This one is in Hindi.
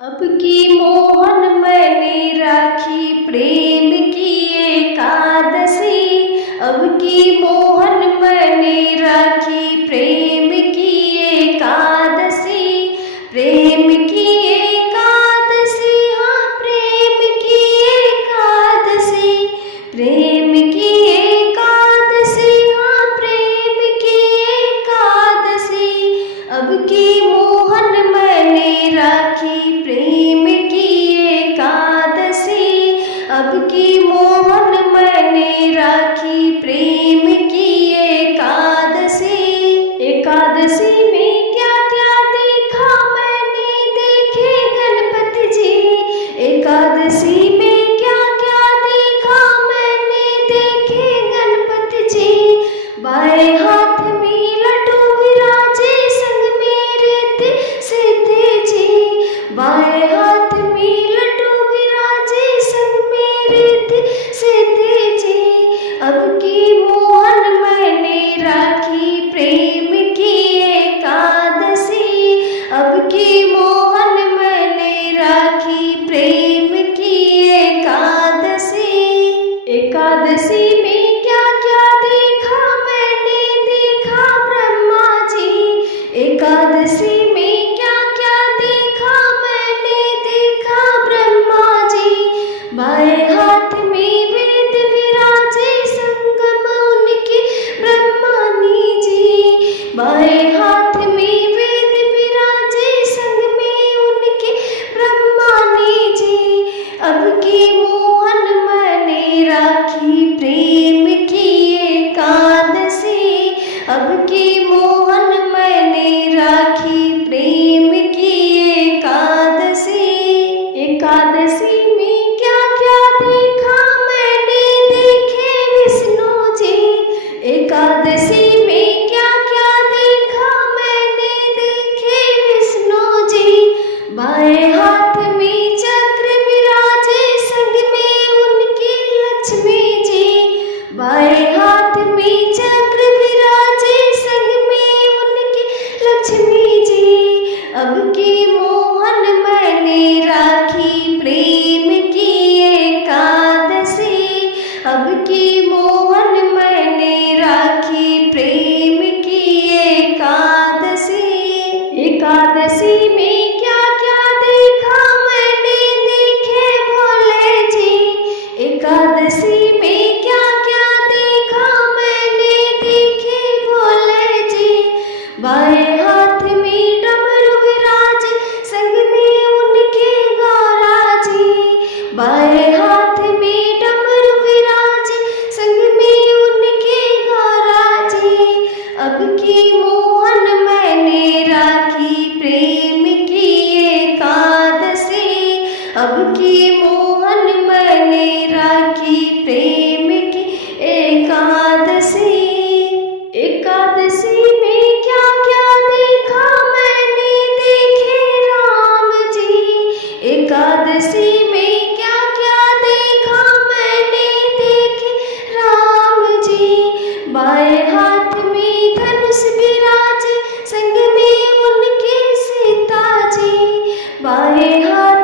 अब की मोहन मैंने राखी प्रेम की एकादशी। अब की मोहन मैंने राखी प्रेम की एकादशी। प्रेम की एकादशी, हाँ प्रेम की एकादशी। प्रेम की एकादशी, हाँ प्रेम की एकादशी। अब की मोहन मैंने राखी प्रेम की एकादशी। अब की मोहन मैंने राखी प्रेम की एकादशी। एकादशी में क्या क्या देखा मैंने, देखे गणपति जी। एकादशी में क्या क्या देखा मैंने, देखे गणपति जी। बाएं हाथ में लड्डू विराजे, संग में रिद्धि सिद्धि जी। बाएं हाथ में लड्डू विराजे, संग में रिद्धि सिद्धि जी। अब की मोहन मैंने राखी प्रेम की एकादशी। अब की मोहन मैंने राखी प्रेम की एकादशी। एकादशी में क्या क्या देखा मैंने, देखा ब्रह्मा जी। एकादशी में क्या क्या देखा मैंने, देखा ब्रह्मा जी। बाएं हाथ में वेद विराजे, संगम उनके ब्रह्मानी जी। बाएं हाथ में वेद विराजे, संग में उनके ब्रह्मानी जी। अब की मोहन मैंने राखी प्रेम की एकादशी। अब की मोहन मैंने राखी प्रेम की एकादशी। एकादशी में क्या क्या देखा मैंने, देखे विष्णु जी। एकादशी में क्या क्या देखा मैंने, देखे विष्णु जी। बाएं हाथ में चक्र विराजे, संग में उनकी लक्ष्मी जी। बाएं हाथ में चक्र विराजे, संग में उनकी लक्ष्मी जी। अब की मोहन मैंने राखी प्रेम की एकादशी। अब की मोहन मैंने राखी प्रेम की एकादशी। एकादशी में क्या क्या देखा मैंने, देखे भोले जी। एकादशी में क्या क्या देखा मैंने, देखे भोले जी। बाएं हाथ में डमरू विराजे, संग में उनके गौरा जी। बाएं हाथ में डमरू विराजे, संग में उनके गौरा जी। अब की मोहन मैंने राखी प्रेम की एकादशी। अब की मोहन मैंने राखी प्रेम की एकादशी। एकादशी में क्या क्या देखा मैंने, देखे राम जी। एकादशी में क्या क्या देखा मैंने, देखे राम जी। बाएं हाथ में धनुष विराजे, संग में उनके सीता जी। बाएं हाथ